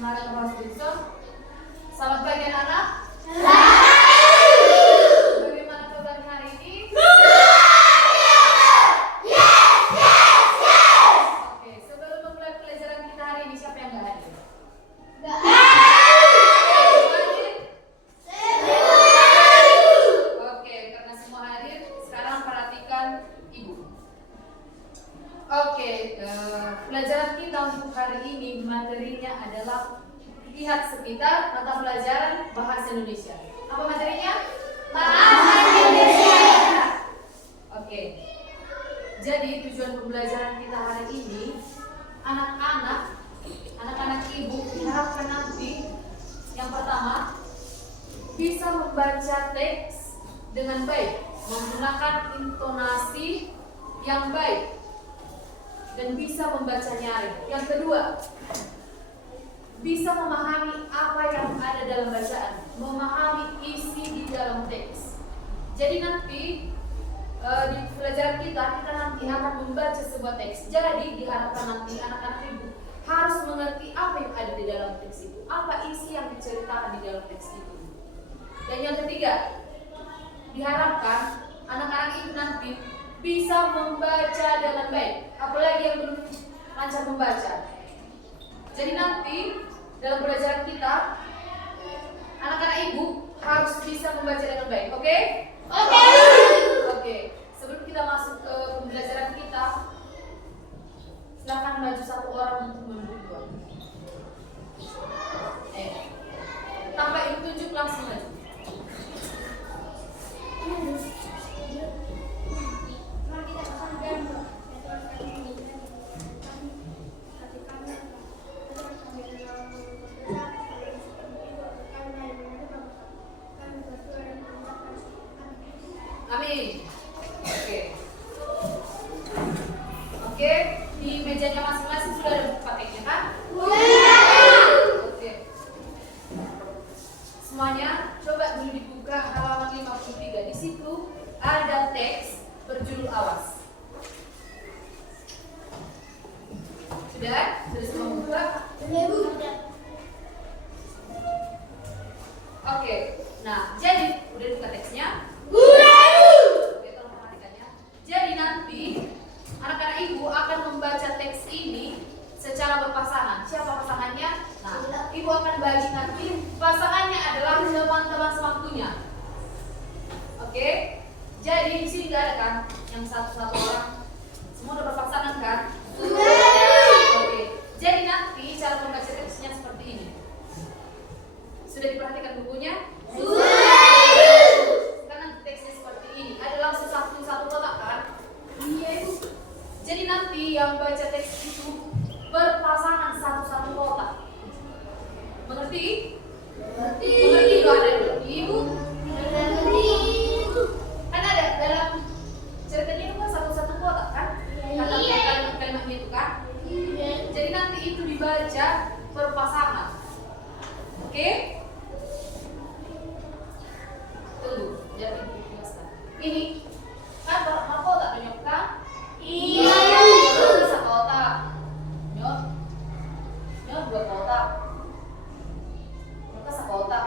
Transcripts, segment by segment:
Semangat terus besok. Selamat pagi anak-anak. Bagaimana kabar hari ini? Oke, sebelum memulai pelajaran kita hari ini, siapa yang nggak hadir? Oke, karena semua hadir, sekarang perhatikan ibu. Oke, pelajaran kita untuk hari ini materinya adalah lihat sekitar mata pelajaran bahasa Indonesia. Apa materinya? Bahasa Indonesia. Oke. Jadi tujuan pembelajaran kita hari ini, anak-anak ibu diharapkan nanti yang pertama bisa membaca teks dengan baik, menggunakan intonasi yang baik dan bisa membaca nyaring. Yang kedua, bisa memahami apa yang ada dalam bacaan, memahami isi di dalam teks. Jadi nanti di pelajaran kita nanti akan membaca sebuah teks. Jadi diharapkan nanti anak-anak ibu harus mengerti apa yang ada di dalam teks itu, apa isi yang diceritakan di dalam teks itu. Dan yang ketiga, diharapkan anak-anak ibu nanti bisa membaca dengan baik, apalagi yang belum lancar membaca. Jadi nanti dalam pelajaran kita, anak-anak ibu harus bisa membaca dengan baik, oke? Oke. Sebelum kita masuk ke pembelajaran kita, silakan maju satu orang untuk menduduk. Tanpa ibu tunjuk langsung maju. Amin. Oke, di mejanya masing-masing sudah ada buku pateknya kan? Oke. Semuanya coba dulu dibuka halaman 53. Di situ ada teks berjudul Awas. Sudah? Sudah semua buka? Oke. Nah, jadi udah buka teksnya? Jadi nanti anak-anak ibu akan membaca teks ini secara berpasangan. Siapa pasangannya? Nah, ibu akan bagi nanti pasangannya adalah teman-teman sewaktunya. Oke? Jadi di sini nggak ada kan yang satu-satu orang. Semua udah berpasangan kan? Oke. Jadi nanti cara membaca teksnya seperti ini. Sudah diperhatikan bukunya? Jadi nanti yang baca teks itu berpasangan satu-satu kotak. Mengerti? Mengerti kalau ada yang mengerti ibu? Kan ada dalam ceritanya itu kan satu-satu kotak kan? Kalimat-kalimatnya itu kan? Jadi nanti itu dibaca berpasangan. Oke? Tunggu, jadi jelaskan. Ini kan kotak banyak kan? Iya. Satu kotak. Nyot dua kotak. Maka satu kotak.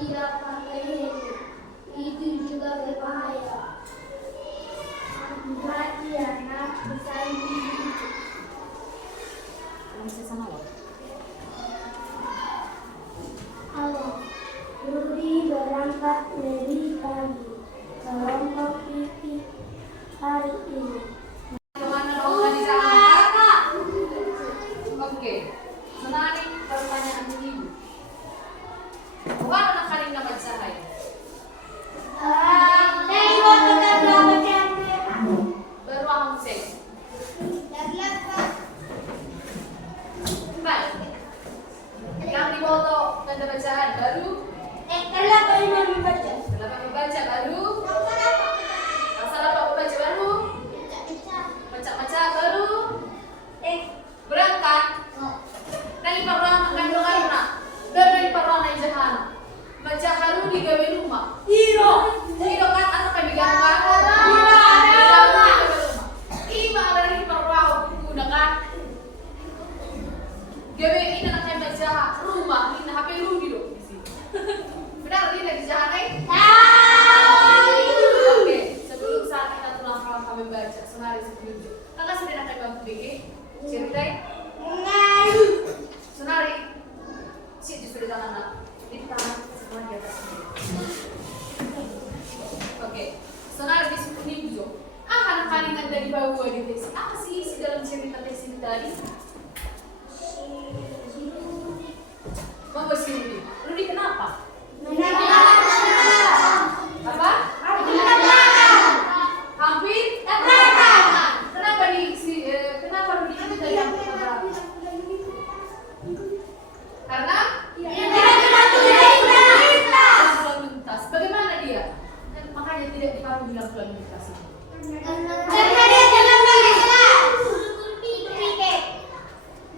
tidak pakai helm. Itu juga berbahaya. Berarti anak bersaing tinggi. Bisa sama lo. Halo, Rudi berangkat lebih pagi. Kelompok piknik hari ini. Kemana dong tadi sama? Oke, menarik pertanyaan ibu. Bukan anak kalian nama cahaya. Baru aku cek. Baik. Yang di foto tanda bacaan baru. Kenapa membaca baru? Asal apa membaca baru? Baca baru. Berangkat. Nang parang kan doang na. Dari parang na jahan. Baca haru di gawe rumah. Hiro kan anak kami gangguan. Ima dari parang gunakan. Gawe ini anak kami baca rumah. Ini HP lu di do. Benar ini lagi jahan Oke, sebelum saat kita tulang kalau kami baca senari sebelum kakak sudah nak kami bikin ceritain. Senari, si justru di tangan di tangan semua di atas ini. Oke, senari di sini juga. Akan palingan dari bawah di tes. Apa sih isi dalam cerita tes ini tadi? Mama si Rudi. Rudi kenapa? Apa? Hampir? Kenapa kenapa Rudi itu dari yang pertama? Karena lalu lintas. Bagaimana dia? Makanya tidak dipakai bilang lalu lintas itu.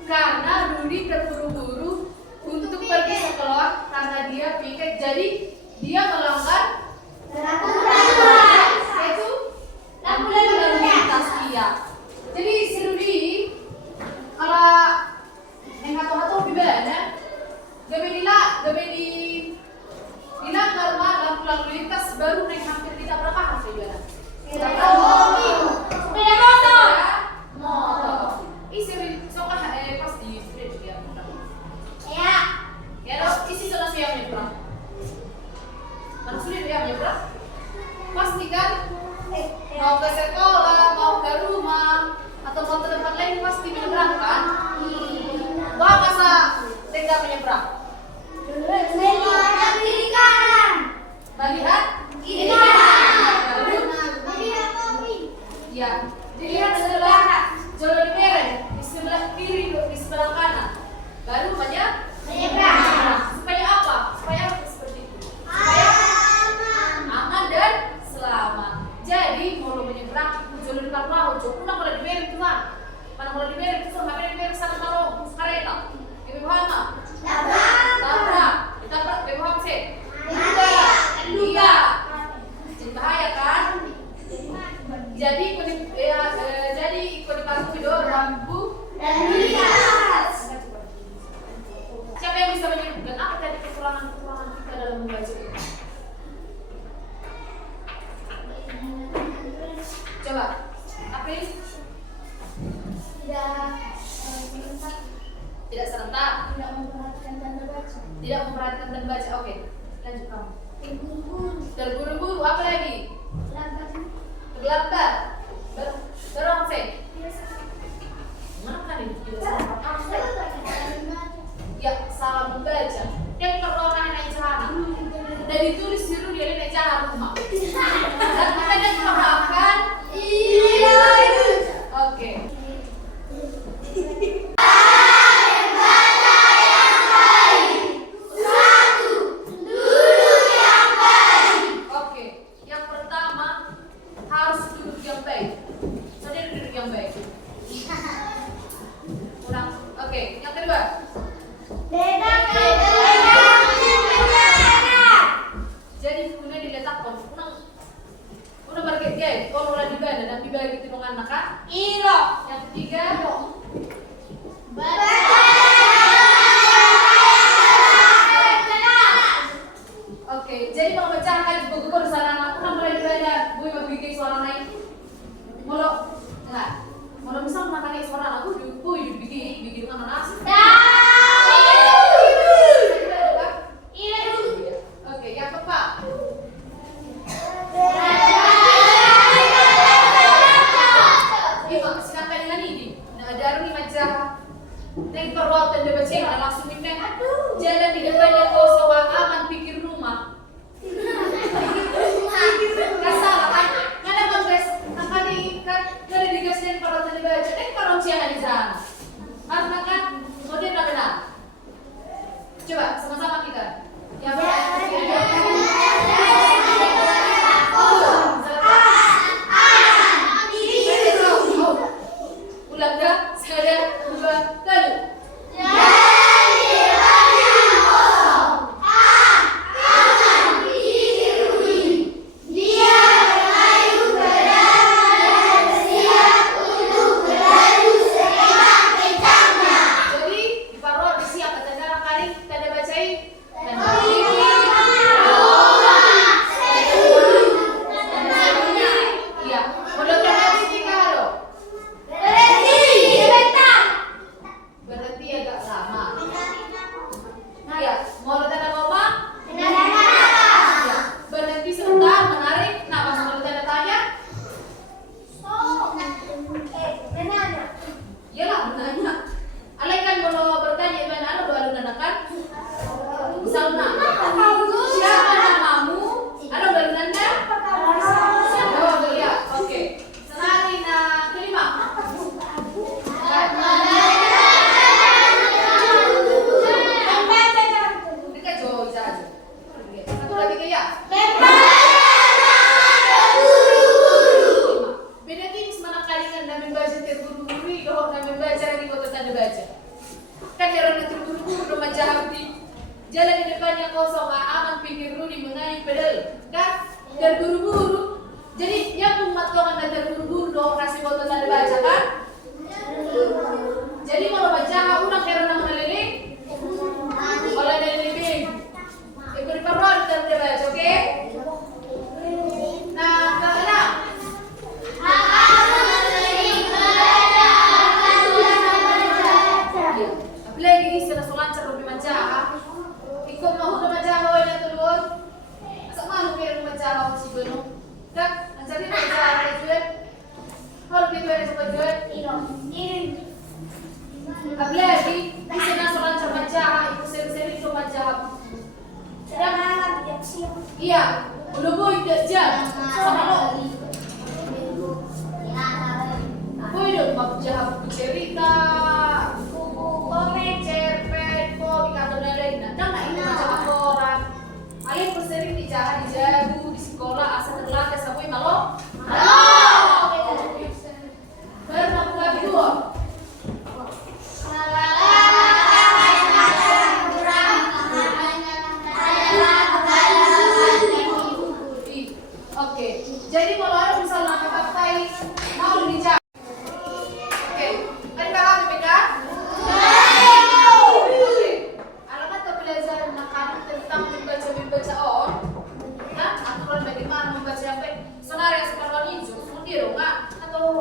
Karena Rudi terburu-buru untuk pergi sekolah karena dia piket, jadi dia melanggar itu lalu lintas dia. Jadi si Rudi kalau menghato-hato di mana? Gabe di karena lampu lalu lintas baru naik hampir ditabrak sih gimana? Sepeda motor. Isi soka pasti sudah dia. Ya dong, isi soka siapa nyebrang? Mana sudah dia nyebrang? Pasti kan? Mau ke sekolah, mau ke rumah, atau mau ke tempat lain pasti menyeberang kan? Wah, masa tega menyeberang? Melihat kiri kanan. Melihat Kiri kanan. Ya, dilihat sebelah jalan merah di sebelah kiri, di sebelah kanan. Baru menyeberang. Supaya apa? Supaya seperti itu. Supaya aman dan selamat. Jadi kalau menyeberang itu jalur kapal, jangan kalau di merah Tuhan. Mana kalau di merah itu sama merah sana kalau kereta. Ibu mana? Tabrak. Ditabrak. Ibu paham sih? Iya. Jadi bahaya kan? Jadi ikut dipatuhi dong lampu Dan lintas. Siapa yang bisa menyebutkan apa tadi kekurangan kita dalam membaca ini? Coba, April? Tidak serentak. Tidak memperhatikan tanda baca. Tidak memperhatikan tanda baca. Oke, lanjut kamu. Terburu-buru. Terburu-buru, apa lagi? Lambat. Dorong sih. Mana kan ini? Tidak serentak. Ya, salah membaca. Yang corona naik celana. Dan ditulis dulu dia naik celana rumah. Dan kita dan mengharapkan. Iya. Oke. Oke. Yang pertama harus duduk yang baik. Saudara duduk yang baik. Kurang. Oke. Yang kedua. Jadi punya diletakkan Una bergaya, kalau udah dibanda dan dibagi itu dengan anak kan? Iro. Yang ketiga, langsung mimpi. Jalan di depannya kosong, aman, pikir rumah. Kasar kan? Mana bang guys? Angkat diikat, dari digas dari para tadi baca. Para siapa di sana? Karena kan modern benar. Coba sama-sama kita. Ya ulang ke, sekadar, dua, lalu. Jalan di depannya kosong, aman, pikir rudi, mengayuh pedal, kan? Terburu-buru. Jadi yang pematuan dan terburu-buru dong kasih foto tanda baca kan? Jadi kalau baca ulang karena meneliti, kalau ada lebih, ikut perlu tanda baca, oke? Nah, karena apalagi sudah lancar lebih baca. Kung mahu na majaho ay natulog, asa mahu kaya majaho si Bruno? Dak, ang sabi na majaho ay Juel? Halo dito ay sa Juel? Ablagi, isa na sa lancar majaho, ito seri-seri ito majaho. Iya, uluboy dyan, sa malo. Boy dong, magjaho cerita, cerpen, ikaw na rin na. Ayah sering dijaga di jagu di sekolah asal terlatih sampai malo. Pernah buat dua. Oke, jadi kalau ada misalnya kata-kata mau dijaga. Oke, ada paham beda?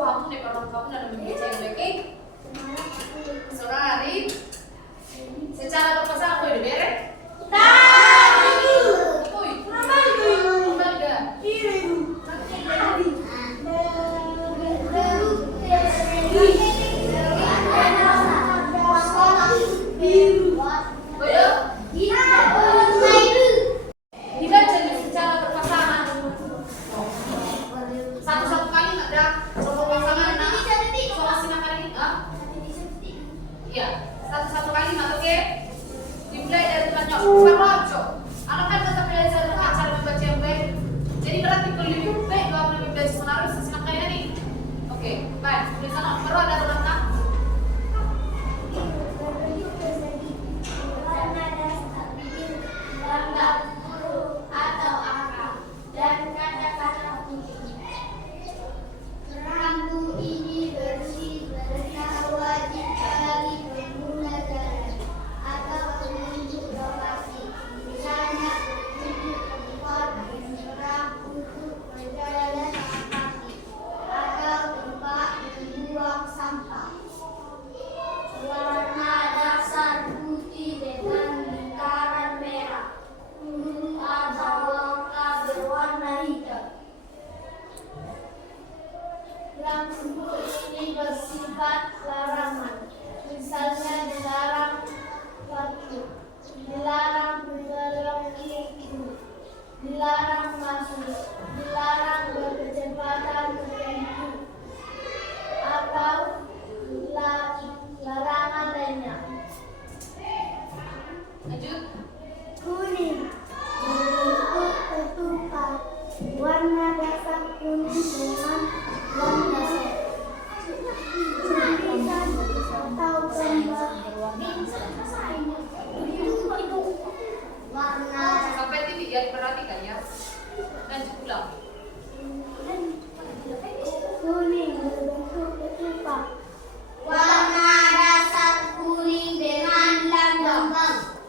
Kamu nih kalau kamu ada membaca yang baik, Sorari, secara berpasangan boleh diberi? Satu-satu kalimat, oke? Dimulai dari tempatnya Parojo. Anak kan tetap belajar dengan cara membaca yang baik. Jadi berarti kalau lebih baik kalau lebih belajar sebenarnya sesenang kayak nih. Oke, baik. Di sana baru ada kata. Rambu ini bersih, wajib kali pengguna jalan atau penunjuk lokasi, misalnya penunjuk tempat menyeberang untuk berjalan kaki atau tempat membuang sampah. Lanjut. Kuning berbentuk ketupat. Warna dasar kuning dengan warna tulisan atau gambar. Warna Sampai titik ya, diperhatikan ya. Lanjut ulang. kuning berbentuk ketupat. Warna dasar kuning dengan lambang.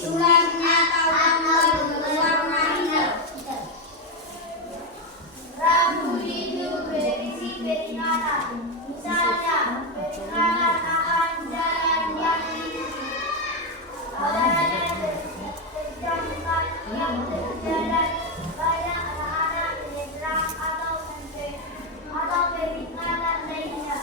Suratnya tanggal berwarna hitam. Rambu itu berisi peringatan. Misalnya, peringatan akan jalan yang terjangkau yang terjalan pada anak-anak menyeberang atau peringatan lainnya.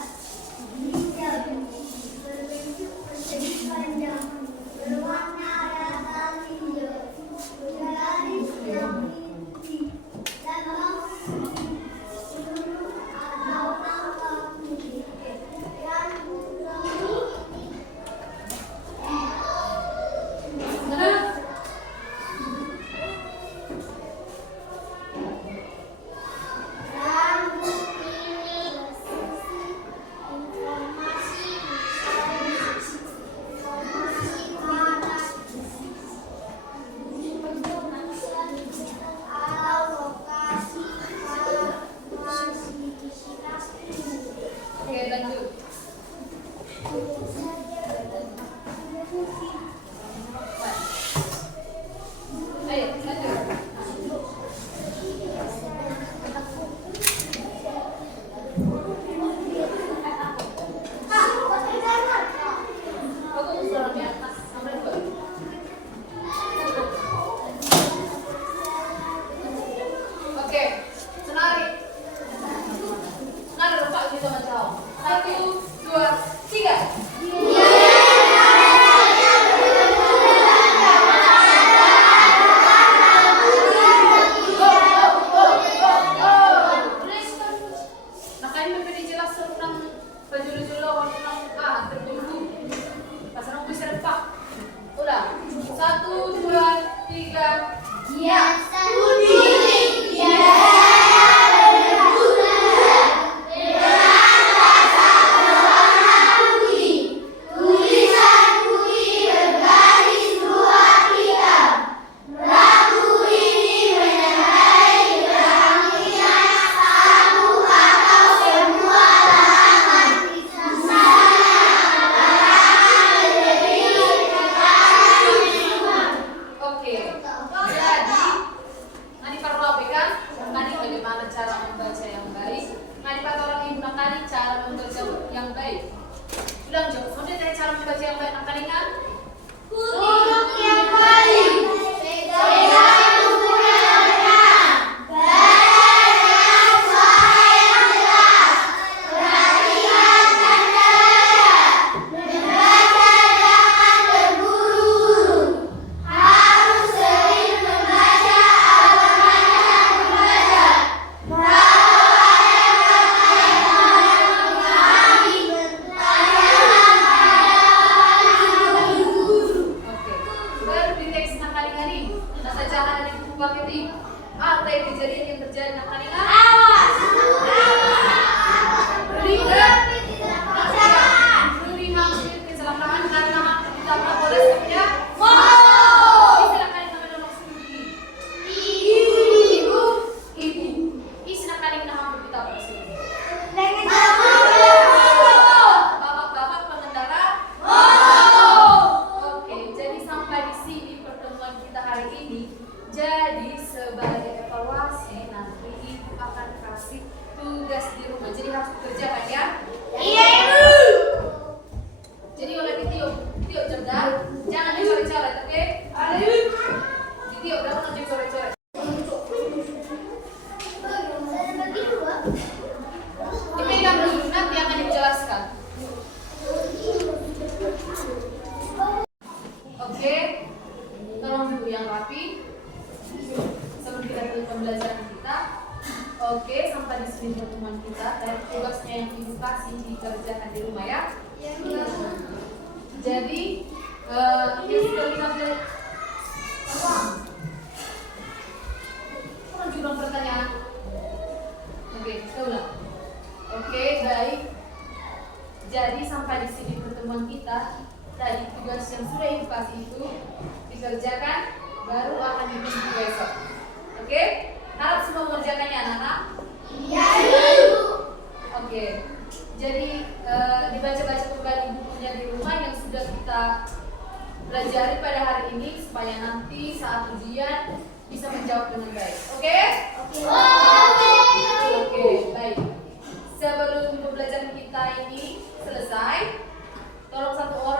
Berbentuk persegi panjang berwarna dasar hijau, bergaris yang putih, dan seluruh atau angka putih. Dan rambu ini berisi informasi atau lokasi Oke, lanjut. Ayo, lanjut. Aku usul di atas sampai dua. Oke, senari. Senari lupa gitu macam. 1, 2, 3. Nah, kami memberi jelas tentang penjuru-juru tentang tertentu. Pasal aku serempak. Ulang. 1, 2, 3. biasa kuning, biasa tulisan putih bergaris dua hitam. Rambu ini menyertai kemungkinan satu atau semua larangan. Misalnya, larangan lebih Oke. Jadi, ngani parwabe kan? Ngani bagaimana cara membaca yang baik? Ngani kata orang ibu nakani cara membaca yang baik. Ulang jom. Maksudnya cara membaca yang baik nakani kan? huruf yang baik, pegangan ukuran yang benar, baca dengan suara yang jelas, perhatikan tanda-tanda, membaca jangan terburu-buru, harus sering membaca atau banyak membaca. Kalau ada kata yang tidak dipahami, tanyakan pada guru. Oke. Baru di teks nakani ngani. Nasa jangan di buku pakai apa yang kejadian yang terjadi nakani kan? Awas! Ruri hampir kecelakaan karena ditabrak oleh sepeda. Silakan yang namanya nomor 10. Ibu. Silakan yang hampir ditabrak sepeda. Bapak-bapak pengendara. Oke, jadi sampai di sini pertemuan kita hari ini. Jadi sebagai evaluasi nanti ibu akan kasih tugas di rumah. Jadi harus dikerjakan ya. Iya, Ibu. Jadi oleh Tio cerdas, jangan dicoret-coret, oke? Tio udah mau dicoret-coret. Dipegang dulu, nanti akan dijelaskan. Oke, tolong dulu yang rapi. Sebelum kita ke pembelajaran kita. Oke, sampai di sini pertemuan kita. Dan tugasnya yang ibu kasih dikerjakan di rumah ya. Jadi Yang sudah kita belajar. Apa? Kurang jurang pertanyaan. Oke, kita ulang. Oke, baik. Jadi sampai di sini pertemuan kita. Tadi tugas yang sudah ibu kasih itu dikerjakan, baru akan dibimbing besok. Oke? Harap semua mengerjakannya anak-anak. Iya, Ibu. Oke. Jadi dibaca-baca kembali bukunya di rumah yang sudah kita pelajari pada hari ini supaya nanti saat ujian bisa menjawab dengan baik. Oke? Oke, baik. Sebelum pembelajaran kita ini selesai, tolong satu orang